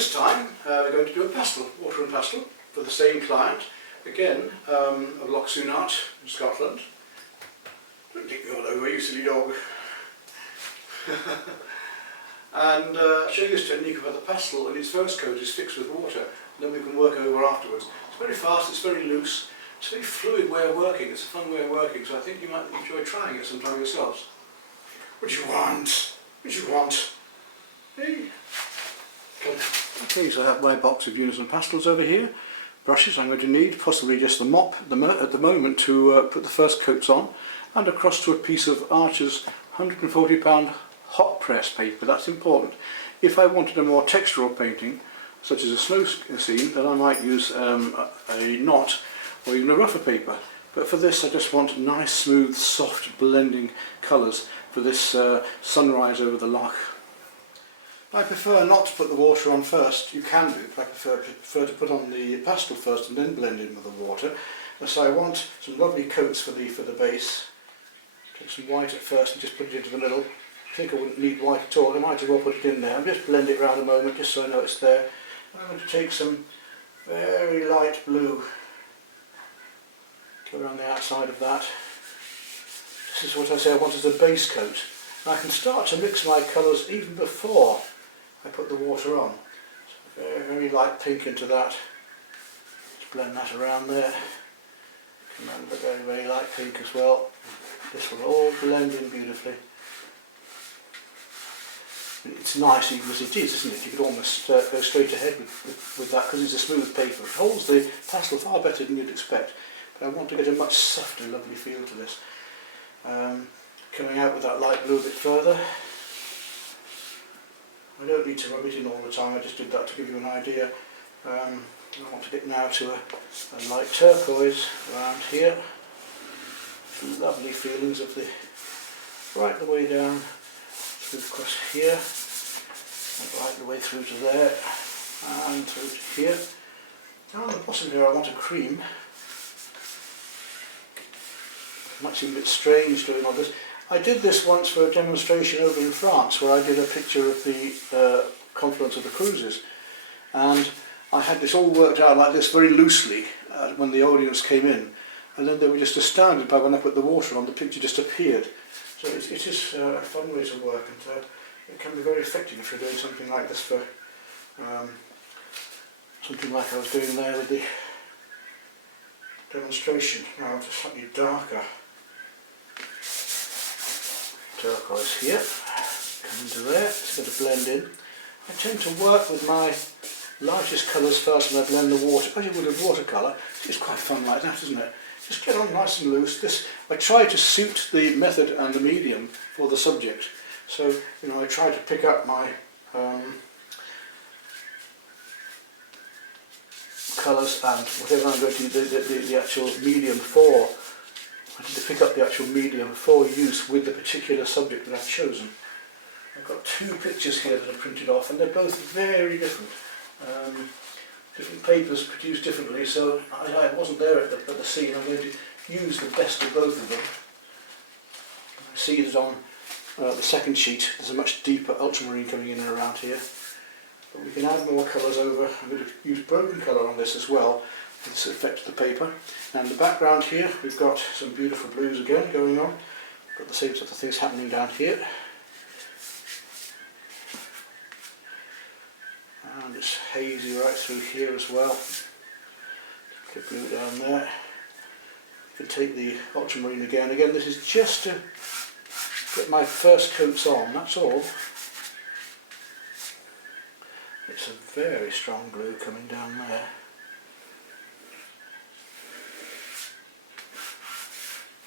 this time we're going to do a pastel, water and pastel, for the same client, again of Loch Sunart in Scotland. Don't take me all over, you silly dog. And I'll show you this technique of the pastel, and its first coat is fixed with water, and then we can work over afterwards. It's very fast, it's very loose, it's a very fluid way of working, it's a fun way of working, so I think you might enjoy trying it sometime yourselves. What do you want? What do you want? Hey. Okay, so I have my box of Unison pastels over here. Brushes I'm going to need, possibly just the mop at the moment to put the first coats on, and across to a piece of Archer's £140 hot press paper. That's important. If I wanted a more textural painting, such as a snow scene, then I might use a knot or even a rougher paper. But for this I just want nice, smooth, soft blending colours for this sunrise over the Loch. I prefer not to put the water on first. You can do, but I prefer to put on the pastel first and then blend in with the water. And so I want some lovely coats for the base. Take some white at first and just put it into the middle. I think I wouldn't need white at all, I might as well put it in there. I'll just blend it around a moment just so I know it's there. I'm going to take some very light blue, go around the outside of that. This is what I say I want as a base coat. And I can start to mix my colours even before I put the water on. So very, very light pink into that. Just blend that around there. Remember, very, very light pink as well. This will all blend in beautifully. It's nice even as it is, isn't it? You could almost go straight ahead with that because it's a smooth paper. It holds the pastel far better than you'd expect. But I want to get a much softer, lovely feel to this. Coming out with that light blue a bit further. I don't need to rub it in all the time, I just did that to give you an idea. I want to get now to a light turquoise around here. Lovely feelings of the right the way down through across here, and right the way through to there, and through to here. Now on the bottom here I want a cream. It might seem a bit strange doing all this. I did this once for a demonstration over in France where I did a picture of the confluence of the cruises, and I had this all worked out like this very loosely when the audience came in, and then they were just astounded by when I put the water on, the picture just appeared. So it is a fun way to work, and it can be very effective if you're doing something like this for something like I was doing there with the demonstration. Now it's slightly darker turquoise here, come into there, it's going to blend in. I tend to work with my lightest colours first when I blend the water, as you would with watercolour. It's quite fun like that, isn't it? Just get on nice and loose. I try to suit the method and the medium for the subject. So, you know, I try to pick up my colours and whatever I'm going to use the actual medium for. I need to pick up the actual medium for use with the particular subject that I've chosen. I've got two pictures here that are printed off, and they're both very different. Different papers produced differently, so I wasn't there at the scene. I'm going to use the best of both of them. I see that on the second sheet there's a much deeper ultramarine coming in and around here. But we can add more colours over. I'm going to use broken colour on this as well. This affects the paper. And the background here, we've got some beautiful blues again going on. Got the same sort of things happening down here. And it's hazy right through here as well. Take the blue down there. You can take the ultramarine again. Again, this is just to get my first coats on, that's all. It's a very strong blue coming down there.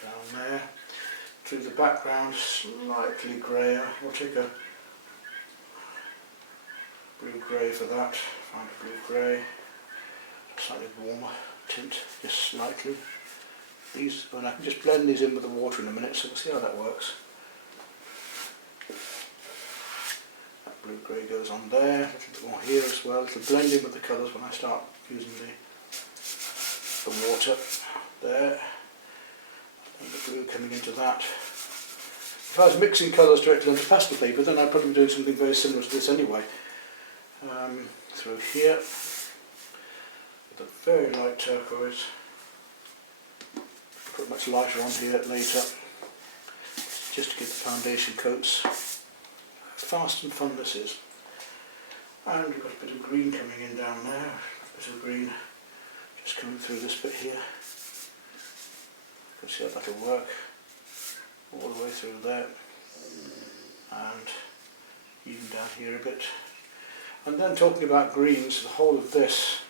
Down there. Through the background, slightly greyer. We'll take a blue grey for that. Find a blue grey. Slightly warmer tint, just slightly. These, and I can just blend these in with the water in a minute, so we'll see how that works. That blue grey goes on there, a little bit more here as well. It'll blend in with the colours when I start using the water there. And the blue coming into that. If I was mixing colours directly onto pastel paper, then I'd probably be doing something very similar to this anyway. through here with a very light turquoise. Put much lighter on here later, just to give the foundation coats. Fast and fun this is. And we've got a bit of green coming in down there, a bit of green just coming through this bit here. You can see how that'll work all the way through there, and even down here a bit. And then talking about greens, the whole of this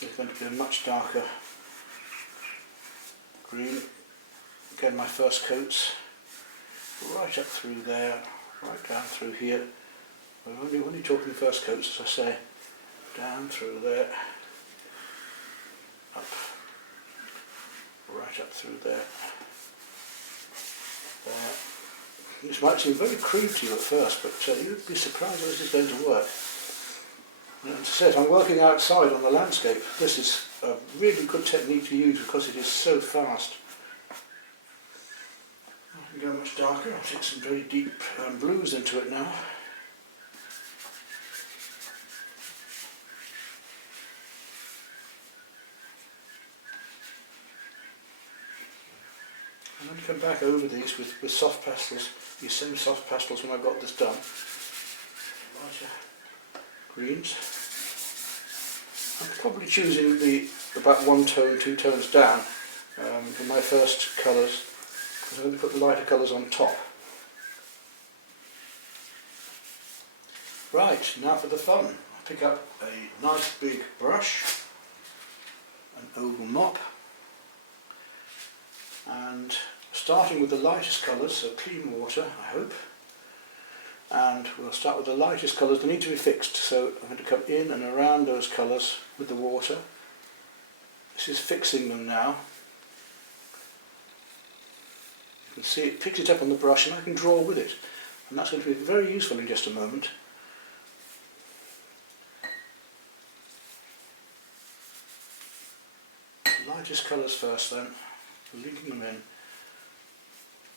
is going to be a much darker green. Again, my first coats right up through there, right down through here. We're only talking first coats, as I say, down through there, up, right up through there, there. This might seem very crude to you at first, but you'd be surprised how this is going to work. And as I said, I'm working outside on the landscape. This is a really good technique to use because it is so fast. I can go much darker. I'll take some very deep blues into it now. I'm going to come back over these with soft pastels, these same soft pastels when I've got this done. Lighter greens. I'm probably choosing about 1 tone, 2 tones down for my first colours, because I'm going to put the lighter colours on top. Right, now for the fun. I'll pick up a nice big brush, an oval mop, and starting with the lightest colours, so clean water I hope, and we'll start with the lightest colours. They need to be fixed, so I'm going to come in and around those colours with the water. This is fixing them now. You can see it picks it up on the brush and I can draw with it, and that's going to be very useful in just a moment. Lightest colours first then, linking them in,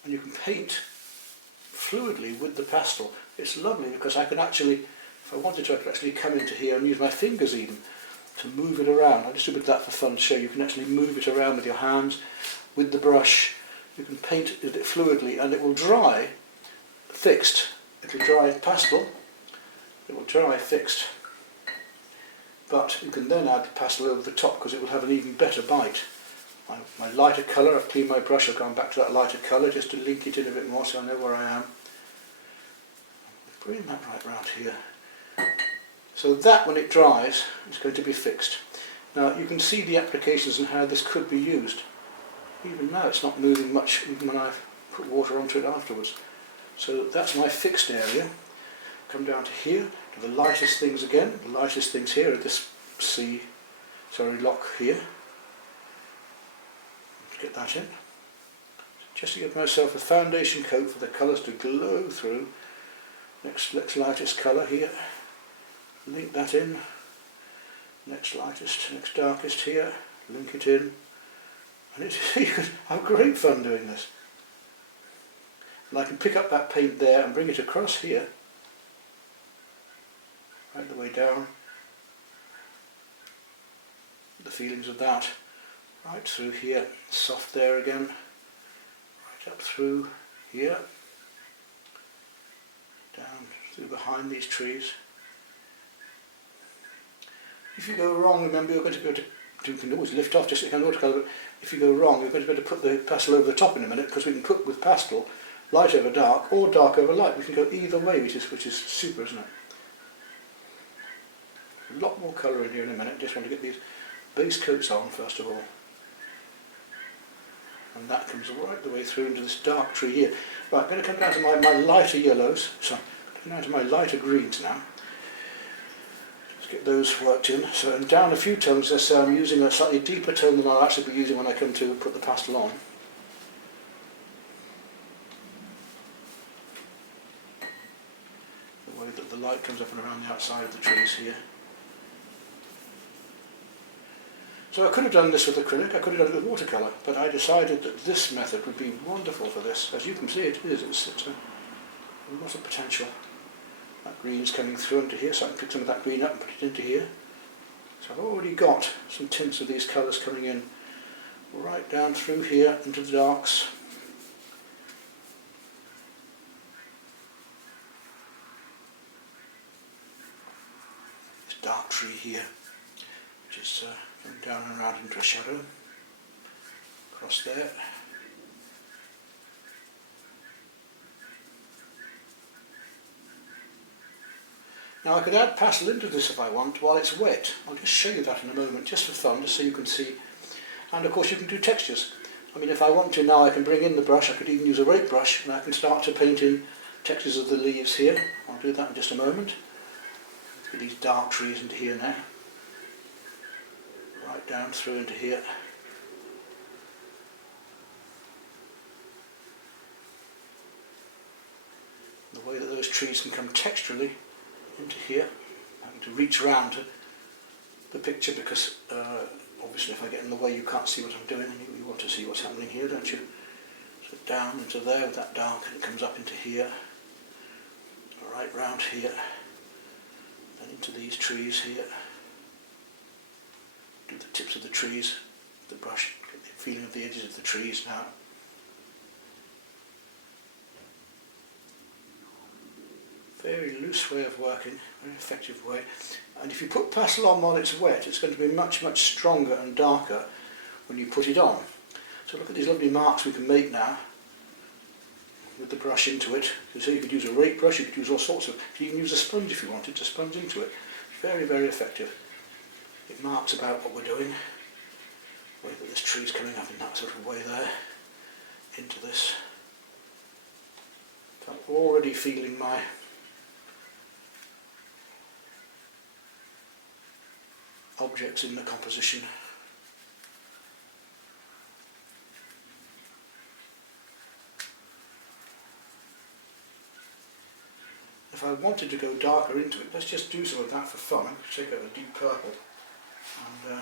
and you can paint fluidly with the pastel. It's lovely because I can actually, if I wanted to, I could actually come into here and use my fingers even to move it around. I'll just do a bit of that for fun to show you. You can actually move it around with your hands, with the brush. You can paint it fluidly and it will dry fixed. It will dry pastel, it will dry fixed, but you can then add the pastel over the top because it will have an even better bite. My lighter colour, I've cleaned my brush, I've gone back to that lighter colour just to link it in a bit more so I know where I am. Bring that right round here. So that, when it dries, is going to be fixed. Now you can see the applications and how this could be used. Even now it's not moving much, even when I put water onto it afterwards. So that's my fixed area. Come down to here, to the lightest things again. The lightest things here are this Loch here. Get that in. Just to give myself a foundation coat for the colours to glow through. Next lightest colour here. Link that in. Next lightest, next darkest here. Link it in. And you can have great fun doing this. And I can pick up that paint there and bring it across here. Right the way down. The feelings of that. Right through here, soft there again, right up through here, down through behind these trees. If you go wrong, remember you're going to be able to, you can always lift off just like an watercolour, but if you go wrong you're going to be able to put the pastel over the top in a minute, because we can put with pastel light over dark or dark over light. We can go either way, which is super, isn't it? A lot more colour in here in a minute. Just want to get these base coats on first of all. And that comes right the way through into this dark tree here. Right, I'm going to come down to my lighter yellows, so I'm down to my lighter greens now. Let's get those worked in. So I'm down a few tones, so I'm using a slightly deeper tone than I'll actually be using when I come to put the pastel on. The way that the light comes up and around the outside of the trees here. So I could have done this with acrylic, I could have done it with watercolour, but I decided that this method would be wonderful for this. As you can see, it's a lot of potential. That green's coming through into here, so I can pick some of that green up and put it into here. So I've already got some tints of these colours coming in right down through here into the darks. This dark tree here, which is going down and around into a shadow, across there. Now I could add pastel into this if I want while it's wet. I'll just show you that in a moment, just for fun, just so you can see. And of course you can do textures. I mean, if I want to now, I can bring in the brush. I could even use a rake brush and I can start to paint in textures of the leaves here. I'll do that in just a moment. Put these dark trees into here now. Right down through into here. The way that those trees can come texturally into here. I'm going to reach around to the picture because obviously if I get in the way you can't see what I'm doing, and you want to see what's happening here, don't you? So down into there with that dark, and it comes up into here, right round here, then into these trees here. Do the tips of the trees, the brush, get the feeling of the edges of the trees now. Very loose way of working, very effective way. And if you put pastel on while it's wet, it's going to be much, much stronger and darker when you put it on. So look at these lovely marks we can make now with the brush into it. So you could use a rake brush, you could use all sorts of, you can use a sponge if you wanted to sponge into it. Very, very effective. It marks about what we're doing. The way that this tree's coming up in that sort of way there, into this. So I'm already feeling my objects in the composition. If I wanted to go darker into it, let's just do some of that for fun. I'm going to take out a deep purple, and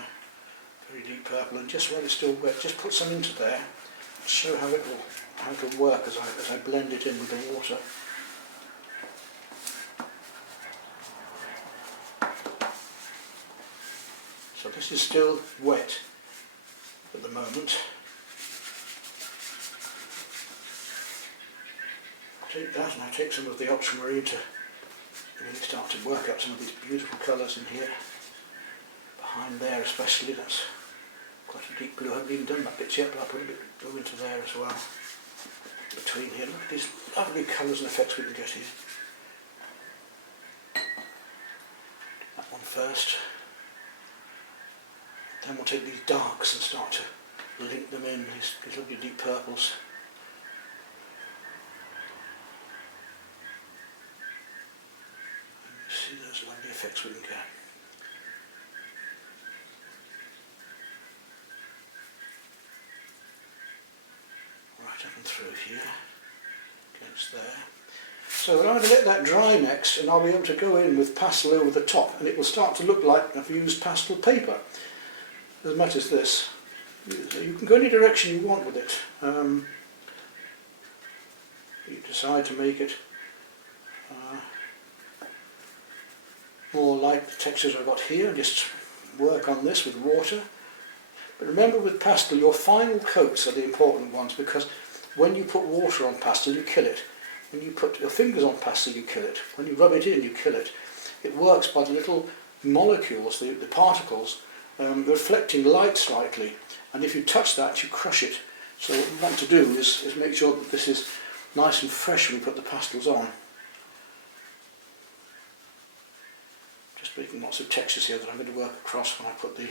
very deep purple, and just while it's still wet, just put some into there to show how it'll work as I blend it in with the water. So this is still wet at the moment. I take that and I take some of the ultramarine to really start to work out some of these beautiful colours in here. Behind there especially, that's quite a deep blue. I haven't even done that bit yet, but I'll put a bit of blue into there as well. Between here, look at these lovely colours and effects we can get here. That one first. Then we'll take these darks and start to link them in, these lovely deep purples. And you see those lovely effects we can get. Right up and through here, against there. So I'm going to let that dry next, and I'll be able to go in with pastel over the top, and it will start to look like I've used pastel paper. As much as this. You can go any direction you want with it. You decide to make it more like the textures I've got here, and just work on this with water. But remember, with pastel, your final coats are the important ones, because when you put water on pastel, you kill it. When you put your fingers on pastel, you kill it. When you rub it in, you kill it. It works by the little molecules, the particles, reflecting light slightly, and if you touch that, you crush it. So what we want to do is make sure that this is nice and fresh when we put the pastels on. Just making lots of textures here that I'm going to work across when I put the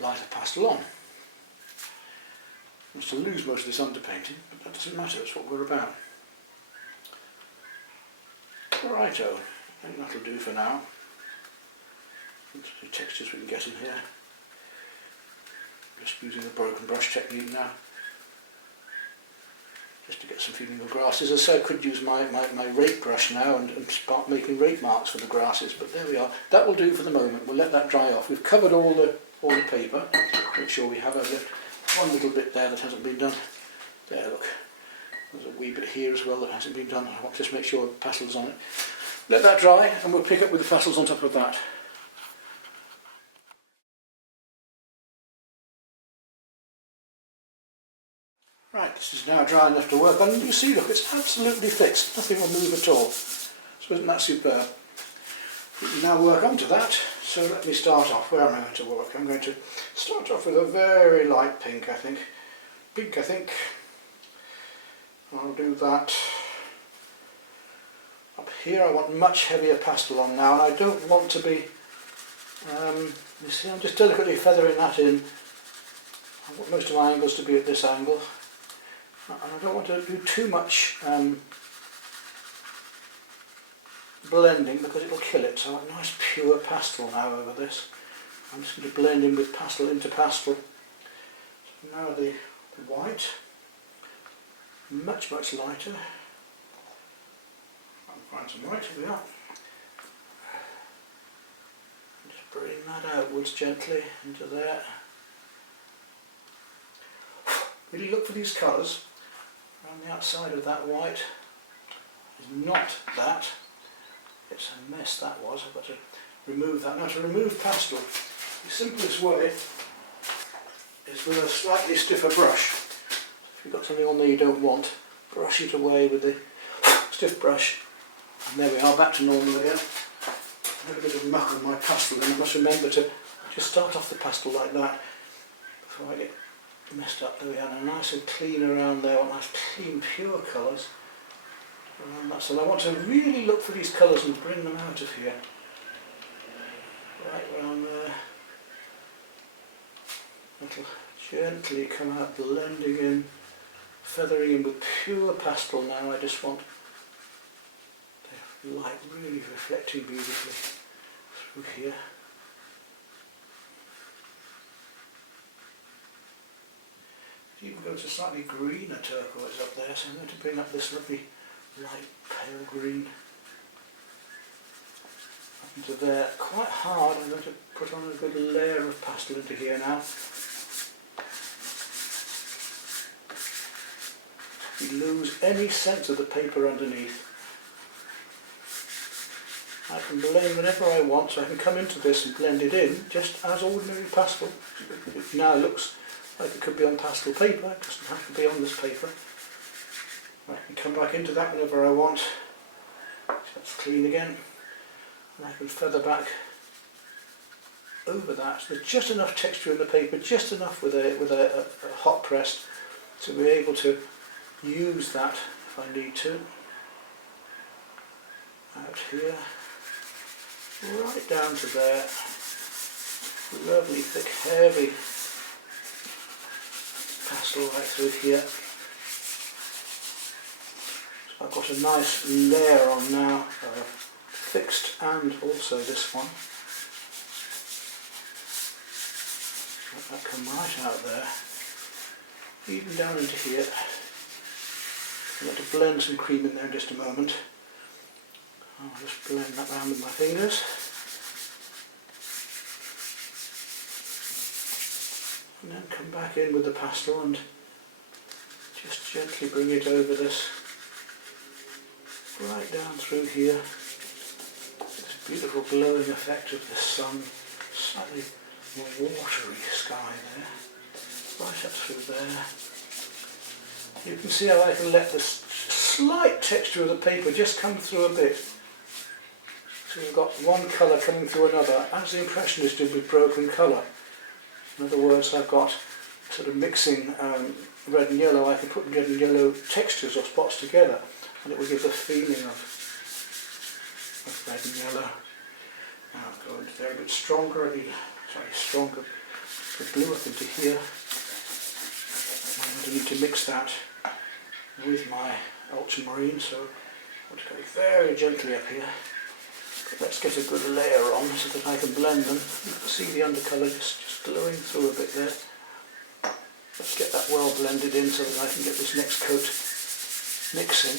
lighter pastel on. I'm to lose most of this underpainting, but that doesn't matter, that's what we're about. Righto, I think that'll do for now. The textures we can get in here. Just using the broken brush technique now, just to get some feeling of grasses. As I said, I could use my rake brush now and start making rake marks for the grasses, but there we are. That will do for the moment. We'll let that dry off. We've covered all the paper. Make sure we have left one little bit there that hasn't been done. There, look. There's a wee bit here as well that hasn't been done. I want to just make sure the pastel's on it. Let that dry and we'll pick up with the pastels on top of that. Right, this is now dry enough to work on. You see, look, it's absolutely fixed. Nothing will move at all. So isn't that superb? We can now work onto that. So let me start off. Where am I going to work? I'm going to start off with a very light pink, I think. Pink, I think. I'll do that. Up here I want much heavier pastel on now, and I don't want to be, you see, I'm just delicately feathering that in. I want most of my angles to be at this angle. And I don't want to do too much blending because it will kill it. So a nice pure pastel now over this. I'm just going to blend in with pastel into pastel. So now the white, much lighter. I'll find some white, here we are. Just bring that outwards gently into there. Really look for these colours. Around the outside of that white is not that. It's a mess that was. I've got to remove that. Now to remove pastel, the simplest way is with a slightly stiffer brush. If you've got something on there you don't want, brush it away with the stiff brush. And there we are, back to normal again. A little bit of muck on my pastel, and I must remember to just start off the pastel like that before I get messed up. There we are, now nice and clean around there. I want nice clean pure colours around that. So I want to really look for these colours and bring them out of here. Right around there. It'll gently come out, blending in, feathering in with pure pastel now. I just want the light really reflecting beautifully through here. Even go to slightly greener turquoise up there, so I'm going to bring up this lovely light pale green up into there. Quite hard. I'm going to put on a good layer of pastel into here now. You lose any sense of the paper underneath. I can blend whenever I want, so I can come into this and blend it in just as ordinary pastel. It now looks like it could be on pastel paper, it doesn't have to be on this paper. I can come back into that whenever I want. So that's clean again. And I can feather back over that. So there's just enough texture in the paper, just enough with a hot press to be able to use that if I need to. Out here, right down to there. Lovely, thick, heavy pastel right through here. So I've got a nice layer on now, fixed and also this one. Let that come right out there, even down into here. I'm going to blend some cream in there in just a moment. I'll just blend that round with my fingers. And then come back in with the pastel and just gently bring it over this, right down through here. This beautiful glowing effect of the sun, slightly more watery sky there, right up through there. You can see how I can let the slight texture of the paper just come through a bit. So you've got one colour coming through another, as the Impressionist did with broken colour. In other words, I've got sort of mixing red and yellow. I can put red and yellow textures or spots together and it will give the feeling of red and yellow. Now I'll go into there a bit stronger. I need slightly stronger the blue up into here. I'm going to need to mix that with my ultramarine, so I want to go very gently up here. But let's get a good layer on so that I can blend them. You can see the undercolour just glowing through a bit there. Let's get that well blended in so that I can get this next coat mixing.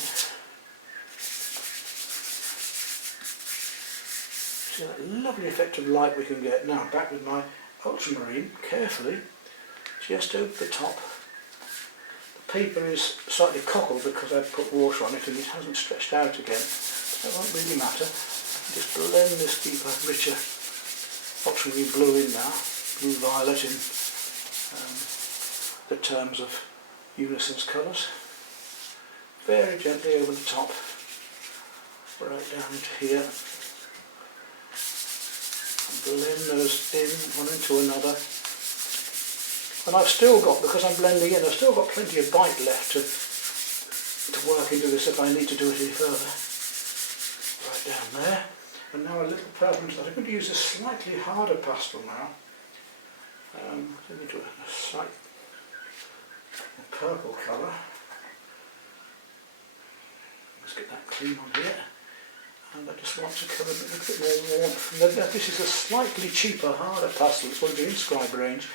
See that lovely effect of light we can get. Now back with my ultramarine, carefully, just over the top. The paper is slightly cockled because I've put water on it and it hasn't stretched out again. That won't really matter. Just blend this deeper, richer ultramarine blue in now, blue-violet in the terms of Unison's colours. Very gently over the top, right down into here. And blend those in, one into another. And I've still got, because I'm blending in, I've still got plenty of bite left to work into this if I need to do it any further. Right down there. And now a little purple into that. I'm going to use a slightly harder pastel now. Into a slight purple colour. Let's get that clean on here. And I just want to cover it with a little bit more warmth. Now, this is a slightly cheaper, harder pastel. It's one of the Inscribe range.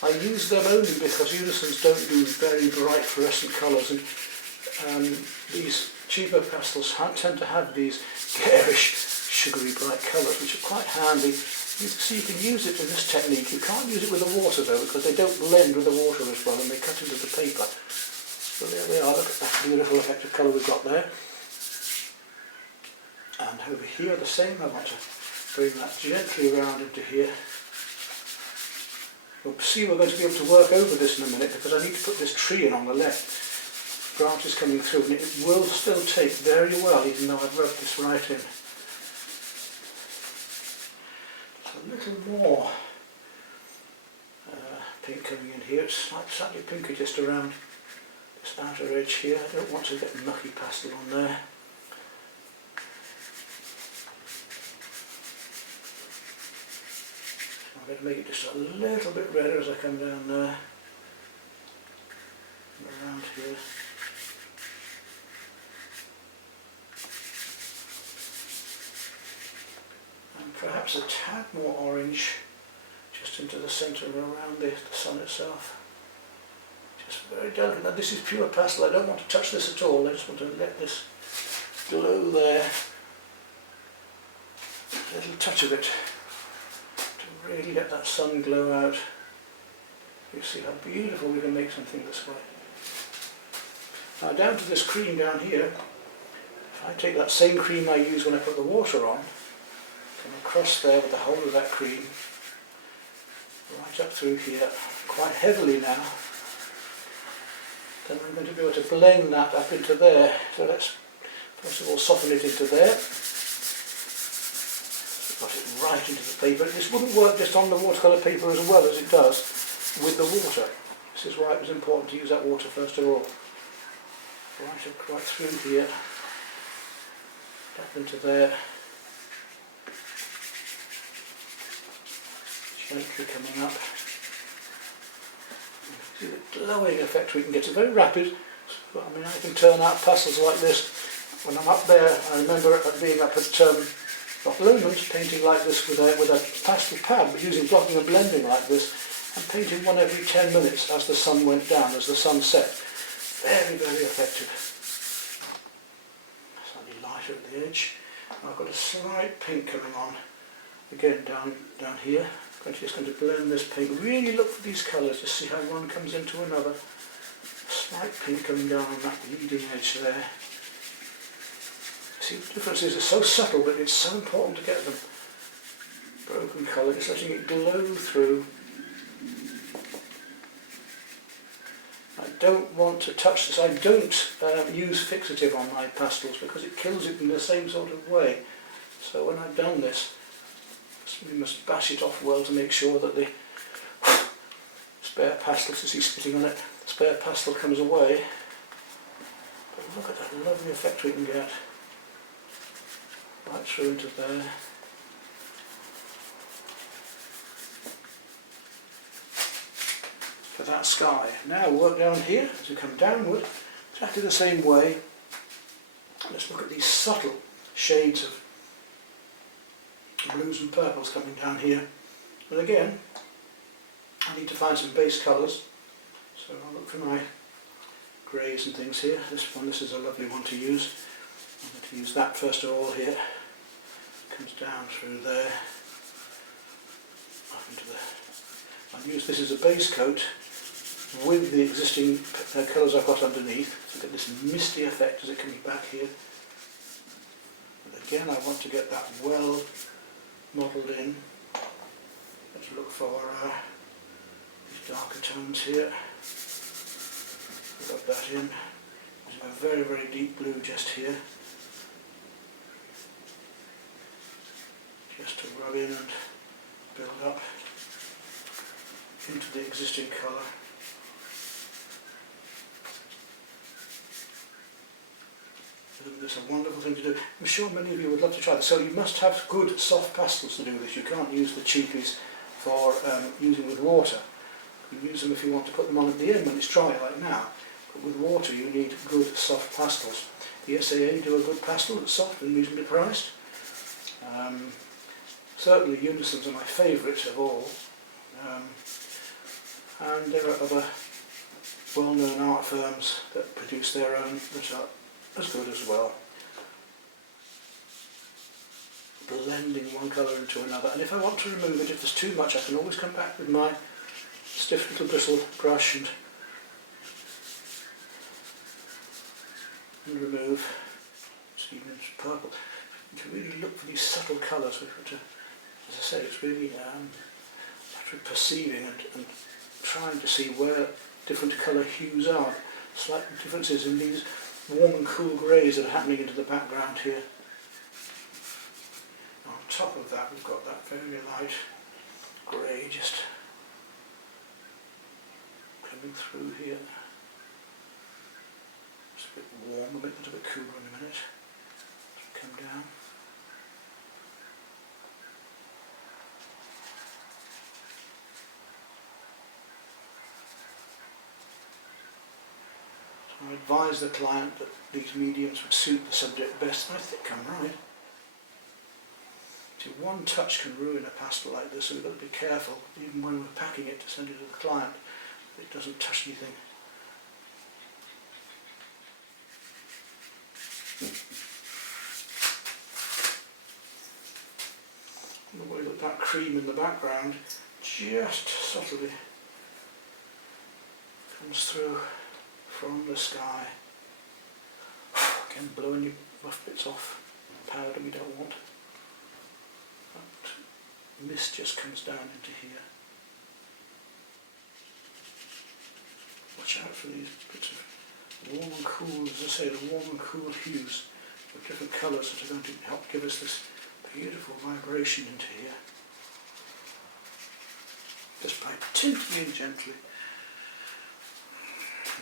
I use them only because Unisons don't do very bright fluorescent colours, and these cheaper pastels tend to have these garish, sugary bright colours, which are quite handy. You can see you can use it in this technique. You can't use it with the water though, because they don't blend with the water as well and they cut into the paper. So there we are, look at that beautiful effect of colour we've got there. And over here the same, I want to bring that gently around into here. We'll see we're going to be able to work over this in a minute because I need to put this tree in on the left. Branches coming through and it will still take very well even though I've rubbed this right in. Just a little more pink coming in here. It's slightly pinker just around this outer edge here. I don't want to get mucky pastel on there. I'm going to make it just a little bit redder as I come down there, around here. And perhaps a tad more orange just into the centre and around the sun itself. Just very delicate. Now this is pure pastel, I don't want to touch this at all, I just want to let this glow there. A little touch of it. Really let that sun glow out. You see how beautiful we can make something this way. Now down to this cream down here, if I take that same cream I used when I put the water on, come across there with the whole of that cream, right up through here, quite heavily now, then I'm going to be able to blend that up into there. So let's first of all soften it into there. Got it right into the paper. This wouldn't work just on the watercolour paper as well as it does with the water. This is why it was important to use that water first of all. Right through here, up into there, gently coming up. See the glowing effect we can get. It's very rapid. So, I mean, I can turn out pastels like this. When I'm up there, I remember being up at Loch, painting like this with a pastel pad, but using blocking and blending like this, and painting one every 10 minutes as the sun went down, as the sun set. Very, very effective. Slightly lighter at the edge. I've got a slight pink coming on, again down here. I'm just going to blend this pink. Really look for these colours, just see how one comes into another. Slight pink coming down on that leading edge there. See, the difference is it's so subtle, but it's so important to get the broken colour, just letting it glow through. I don't want to touch this. I don't use fixative on my pastels because it kills it in the same sort of way. So when I've done this, we must bash it off well to make sure that the spare pastel, to see spitting on it, the spare pastel comes away. But look at that lovely effect we can get. Right through into there. For that sky. Now work down here as you come downward, exactly the same way. Let's look at these subtle shades of blues and purples coming down here. And again, I need to find some base colours. So I'll look for my greys and things here. This is a lovely one to use. I'm going to use that first of all here. Comes down through there. Up into the. I'll use this as a base coat. with the existing colours I've got underneath, so get this misty effect as it comes back here. And again, I want to get that well modelled in. Let's look for these darker tones here. Rub that in. Using a very, very deep blue just here. Just to rub in and build up into the existing colour. It's a wonderful thing to do. I'm sure many of you would love to try this. So you must have good soft pastels to do this. You can't use the cheapies for using with water. You use them if you want to put them on at the end when it's dry like now. But with water you need good soft pastels. The S.A.A. do a good pastel that's soft and reasonably priced. Certainly Unisons are my favourite of all. And there are other well-known art firms that produce their own that are as good as well. Blending one colour into another, and if I want to remove it, if there's too much, I can always come back with my stiff little bristle brush and remove. It's even purple. To really look for these subtle colours, we've got to, as I say, it's really a matter of perceiving and trying to see where different colour hues are. Slight differences in these warm and cool greys that are happening into the background here. On top of that we've got that very light grey just coming through here. It's a bit warm, a little bit cooler in a minute. Come down. I advise the client that these mediums would suit the subject best, and I think I'm right. See, one touch can ruin a pastel like this, so we've got to be careful, even when we're packing it to send it to the client, that it doesn't touch anything. And the way that that cream in the background just subtly comes through from the sky. Again, blowing your rough bits off, powder we don't want. That mist just comes down into here. Watch out for these bits of warm and cool, as I say, the warm and cool hues of different colours that are going to help give us this beautiful vibration into here. Just by tinting in gently.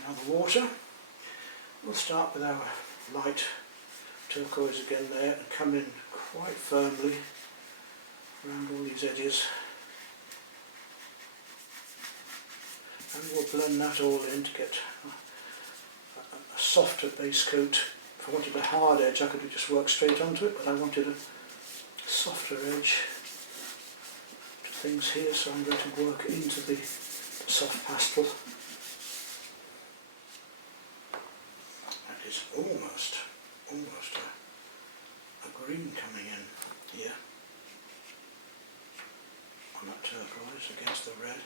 Now the water, we'll start with our light turquoise again there and come in quite firmly around all these edges, and we'll blend that all in to get a softer base coat. If I wanted a hard edge I could have just worked straight onto it, but I wanted a softer edge to things here, so I'm going to work into the soft pastel. It's almost a green coming in here on that turquoise against the red.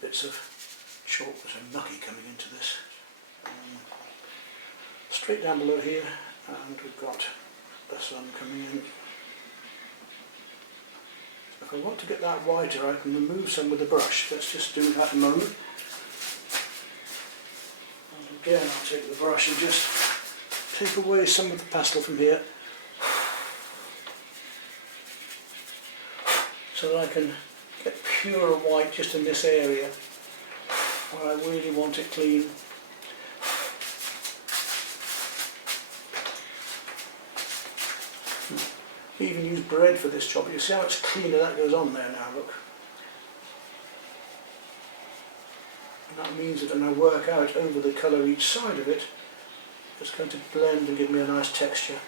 Bits of chalk and mucky coming into this. Straight down below here, and we've got the sun coming in. If I want to get that whiter, I can remove some with the brush. Let's just do that a moment. And again, I'll take the brush and just take away some of the pastel from here, so that I can get pure white just in this area where I really want it clean. You even use bread for this job. You see how much cleaner that goes on there now, look. And that means that when I work out over the colour each side of it, it's going to blend and give me a nice texture.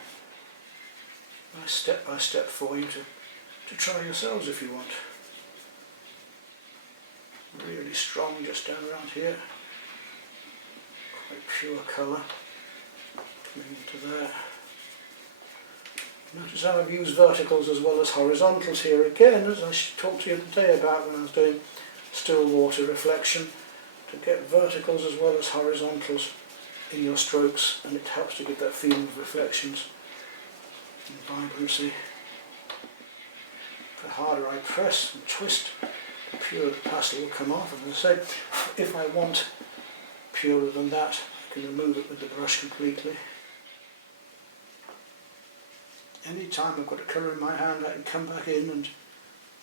Nice step by step for you to try yourselves if you want. Really strong just down around here. Quite pure colour. Coming into there. Notice how I've used verticals as well as horizontals here again, as I talked to you today about when I was doing still water reflection, to get verticals as well as horizontals in your strokes, and it helps to give that feeling of reflections and vibrancy. The harder I press and twist, the purer the pastel will come off. And as I say, if I want purer than that, I can remove it with the brush completely. Any time I've got a colour in my hand, I can come back in and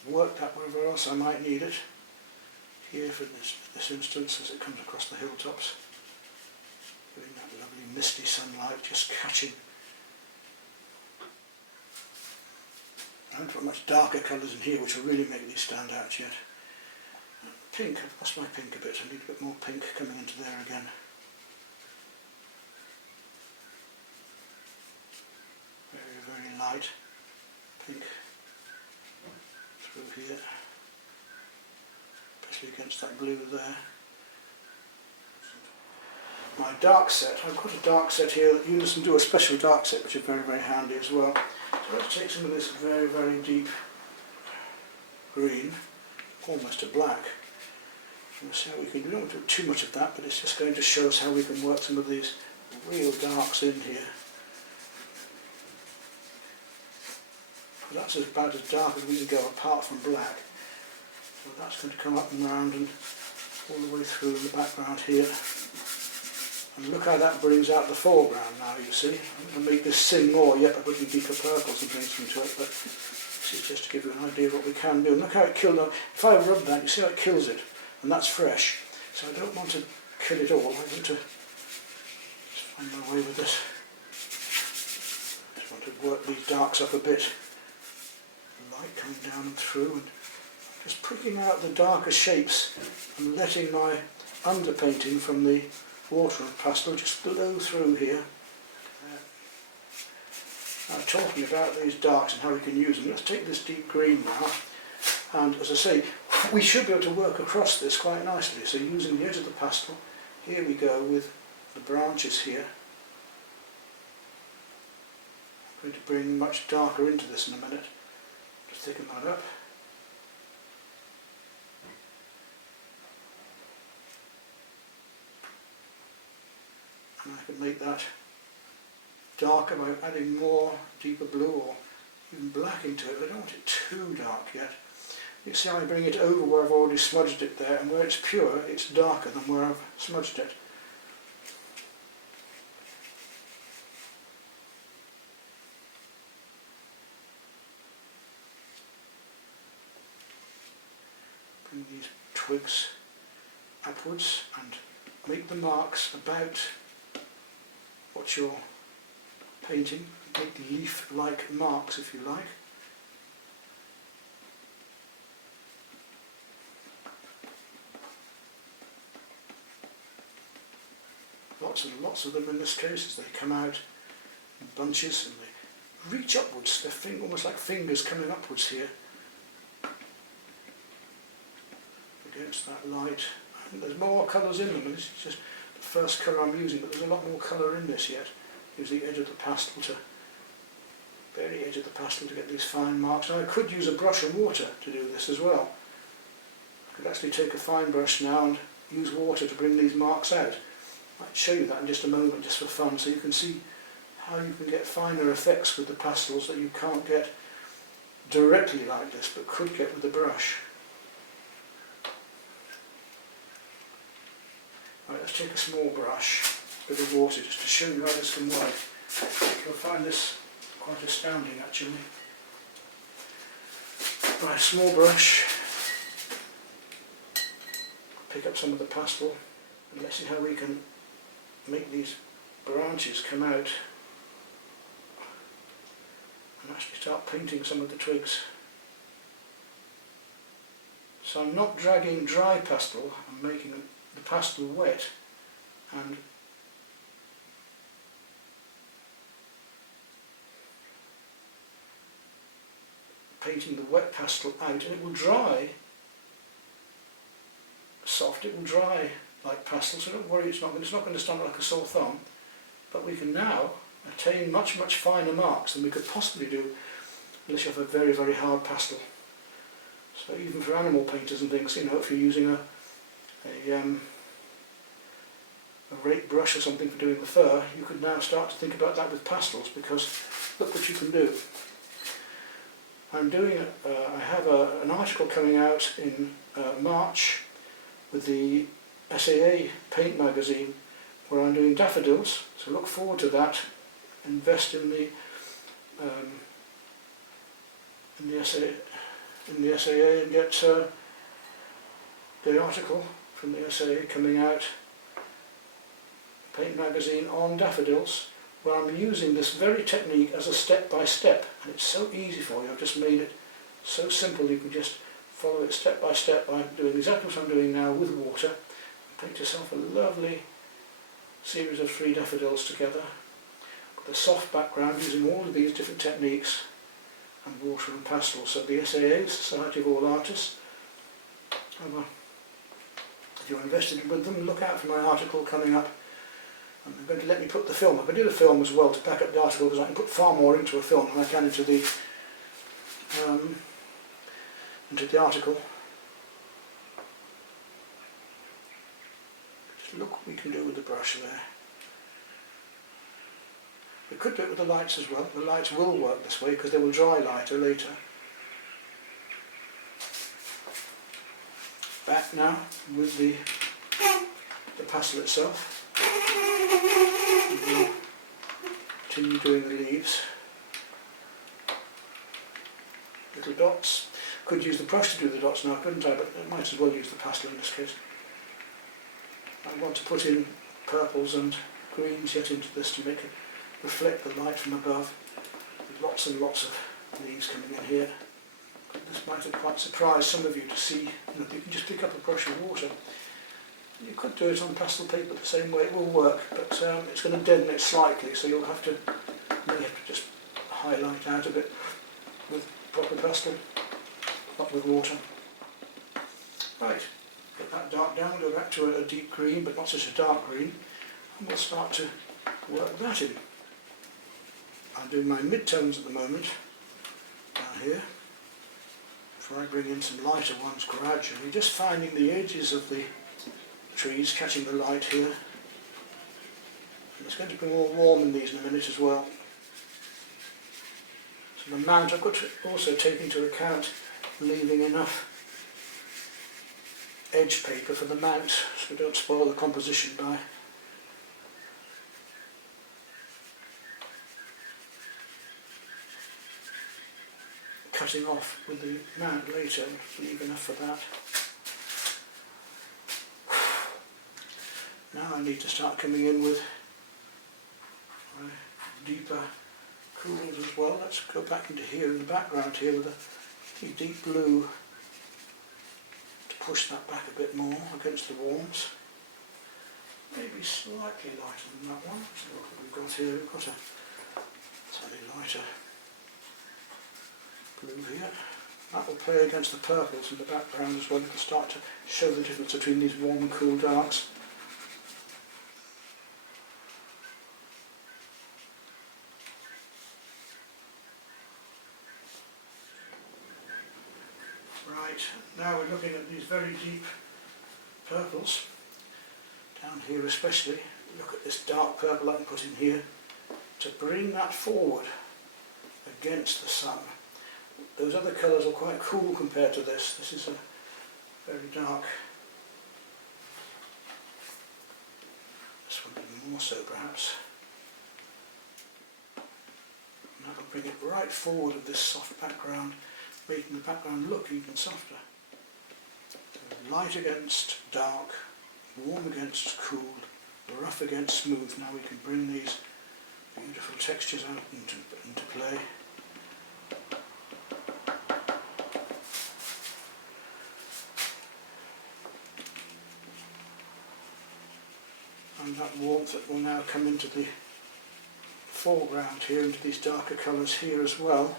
work that wherever else I might need it. Here, for this instance, as it comes across the hilltops, getting that lovely misty sunlight just catching. I haven't got much darker colours in here which will really make these stand out yet. Pink, I've lost my pink a bit. I need a bit more pink coming into there again. Very light pink through here, especially against that blue there. My dark set, I've got a dark set here. Unison do a special dark set which is very handy as well. So let's take some of this very deep green, almost a black. And we'll see how we can, we don't do too much of that, but it's just going to show us how we can work some of these real darks in here. That's about as dark as we can go apart from black. So that's going to come up and round and all the way through in the background here. And look how that brings out the foreground now, you see. I'm going to make this sing more yet by putting deeper purples and things into it, but this is just to give you an idea of what we can do. And look how it killed it. If I rub that, you see how it kills it, and that's fresh. So I don't want to kill it all, I want to just find my way with this. I just want to work these darks up a bit. Light coming down and through, and just pricking out the darker shapes and letting my underpainting from the water and pastel just blow through here. Now, talking about these darks and how we can use them, let's take this deep green now, and as I say, we should be able to work across this quite nicely. So using the edge of the pastel, here we go with the branches here. I'm going to bring much darker into this in a minute. Thicken that up. And I can make that darker by adding more deeper blue or even black into it. I don't want it too dark yet. You see how I bring it over where I've already smudged it there, and where it's pure, it's darker than where I've smudged it. These twigs upwards and make the marks about what you're painting. Make leaf-like marks if you like. Lots of them in this case, as they come out in bunches and they reach upwards. They're almost like fingers coming upwards here. Against that light. And there's more colours in them, and this is just the first colour I'm using, but there's a lot more colour in this yet. Use the edge of the pastel very edge of the pastel to get these fine marks. Now I could use a brush and water to do this as well. I could actually take a fine brush now and use water to bring these marks out. I might show you that in just a moment just for fun, so you can see how you can get finer effects with the pastels that you can't get directly like this, but could get with the brush. Right, let's take a small brush, a bit of water, just to show you how this can work. You'll find this quite astounding actually. Right, small brush, pick up some of the pastel, and let's see how we can make these branches come out and actually start painting some of the twigs. So I'm not dragging dry pastel, I'm making the pastel wet and painting the wet pastel out, and it will dry soft, it will dry like pastel, so don't worry, it's not going to stand like a sore thumb, but we can now attain much finer marks than we could possibly do unless you have a very, very hard pastel. So even for animal painters and things, you know, if you're using a rake brush or something for doing the fur, you could now start to think about that with pastels, because look what you can do. I'm doing, I have an article coming out in March with the S.A.A. paint magazine where I'm doing daffodils, so look forward to that. Invest in the S.A.A. and get the article from the S.A.A. coming out, paint magazine on daffodils, where I'm using this very technique as a step by step, and it's so easy for you. I've just made it so simple you can just follow it step by step by doing exactly what I'm doing now with water. Paint yourself a lovely series of 3 daffodils together with a soft background using all of these different techniques and water and pastel. So the S.A.A., Society of All Artists, if you're invested with them, look out for my article coming up. And they're going to let me put the film up. I did a film as well to back up the article, because I can put far more into a film than I can into the article. Just look what we can do with the brush there. We could do it with the lights as well. The lights will work this way because they will dry lighter later. Back now with the pastel itself. We'll continue doing the leaves. Little dots. Could use the brush to do the dots now, couldn't I? But I might as well use the pastel in this case. I want to put in purples and greens yet into this to make it reflect the light from above. With lots and lots of leaves coming in here. But this might have quite surprised some of you to see, you know, you can just pick up a brush of water. You could do it on pastel paper the same way, it will work, but it's going to deaden it slightly, so you'll have to just highlight out a bit with proper pastel, not with water. Right, get that dark down, go back to a deep green, but not such a dark green, and we'll start to work that in. I'm doing my mid-tones at the moment, down here. Before I bring in some lighter ones gradually, just finding the edges of the trees, catching the light here. And it's going to be more warm in these in a minute as well. So the mount, I've got to also take into account leaving enough edge paper for the mount so we don't spoil the composition by cutting off with the mount later. Leave enough for that. Now I need to start coming in with my deeper cools as well. Let's go back into here in the background here with a deep blue to push that back a bit more against the warms. Maybe slightly lighter than that one. Let's look what we've got here. We've got a slightly lighter blue here. That will play against the purples in the background as well. It will start to show the difference between these warm and cool darks. Right, now we're looking at these very deep purples, down here especially. Look at this dark purple I can put in here to bring that forward against the sun. Those other colours are quite cool compared to this. This is a very dark. This one even more so perhaps. And that'll bring it right forward of this soft background, making the background look even softer. Light against dark, warm against cool, rough against smooth. Now we can bring these beautiful textures out into play. and that warmth that will now come into the foreground here, into these darker colours here as well.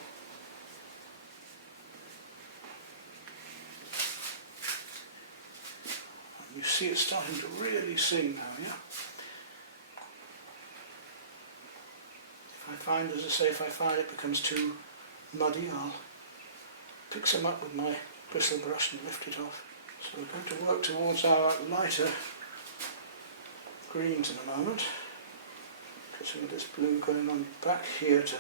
And you see it's starting to really sing now, yeah? If I find, as I say, if I find it becomes too muddy, I'll pick some up with my bristle brush and lift it off. So we're going to work towards our lighter greens in a moment. Get some of this blue going on back here to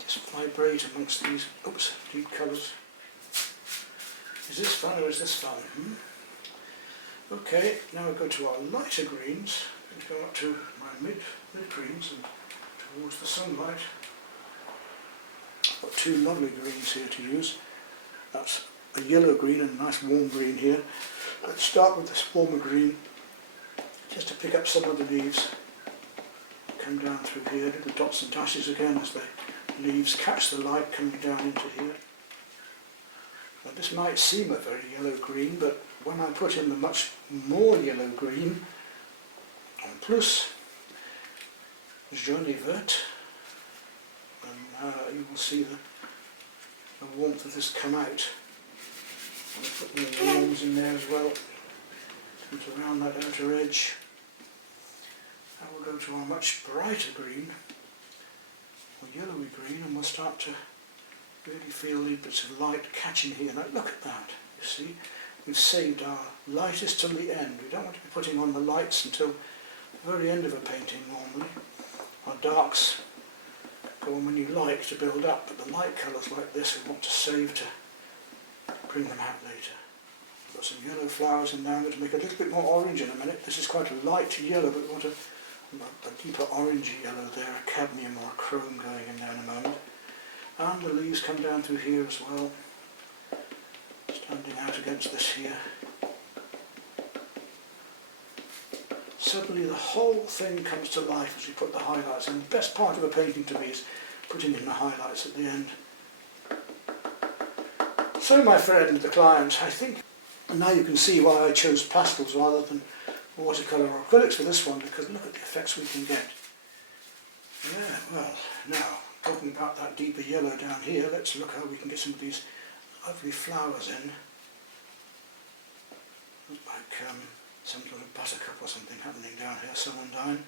just vibrate amongst these deep colours. Is this fun or is this fun? Okay, now we go to our lighter greens. I'm going to go up to my mid greens and towards the sunlight. I've got two lovely greens here to use. That's a yellow green and a nice warm green here. Let's start with this warmer green just to pick up some of the leaves. Come down through here, little dots and dashes again as the leaves catch the light coming down into here. Now this might seem a very yellow green, but when I put in the much more yellow green, en plus jaune et vert, and you will see the warmth of this come out. I'll put more warms in there as well, comes around that outer edge. Now we'll go to our much brighter green, or yellowy green, and we'll start to really feel the bits of light catching here. Now look at that, you see, we've saved our lightest till the end. We don't want to be putting on the lights until the very end of a painting normally. Our darks go on when you like to build up, but the light colours like this we want to save to bring them out later. Got some yellow flowers in there. I'm going to make a little bit more orange in a minute. This is quite a light yellow, but we want a deeper orangey yellow there, a cadmium or a chrome going in there in a moment. And the leaves come down through here as well, standing out against this here. Suddenly the whole thing comes to life as we put the highlights in. The best part of a painting to me is putting in the highlights at the end. So my friend, the client, I think now you can see why I chose pastels rather than watercolour or acrylics for this one, because look at the effects we can get. Yeah, well, now, talking about that deeper yellow down here, let's look how we can get some of these lovely flowers in. Like some sort of buttercup or something happening down here, celandine.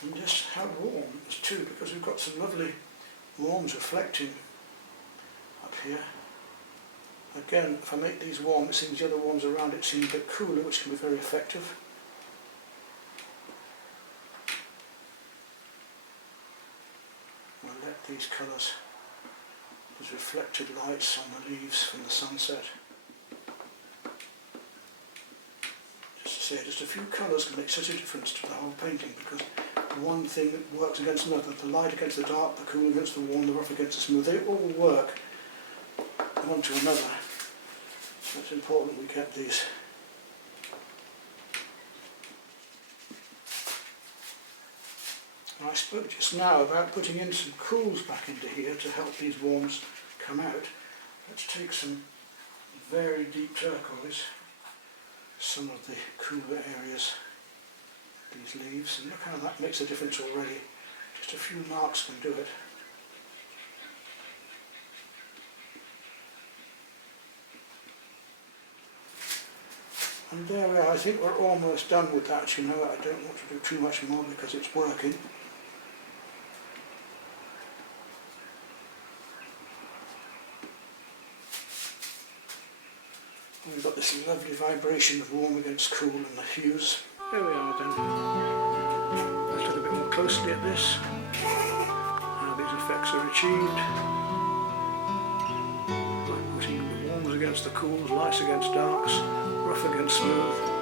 And just how warm it is too, because we've got some lovely warms reflecting up here. Again, if I make these warm, it seems the other warms around it seem a bit cooler, which can be very effective. We'll let these colours, these reflected lights on the leaves from the sunset. Just to say, just a few colours can make such a difference to the whole painting, because one thing that works against another, the light against the dark, the cool against the warm, the rough against the smooth, they all work one to another. So it's important we get these. And I spoke just now about putting in some cools back into here to help these warms come out. Let's take some very deep turquoise, some of the cooler areas, these leaves, and look how that makes a difference already. Just a few marks can do it. And there we are. I think we're almost done with that, you know. I don't want to do too much more because it's working. And we've got this lovely vibration of warm against cool and the hues. There we are then. Let's look a bit more closely at this. How these effects are achieved. Like putting the warms against the cools, lights against darks, rough against smooth.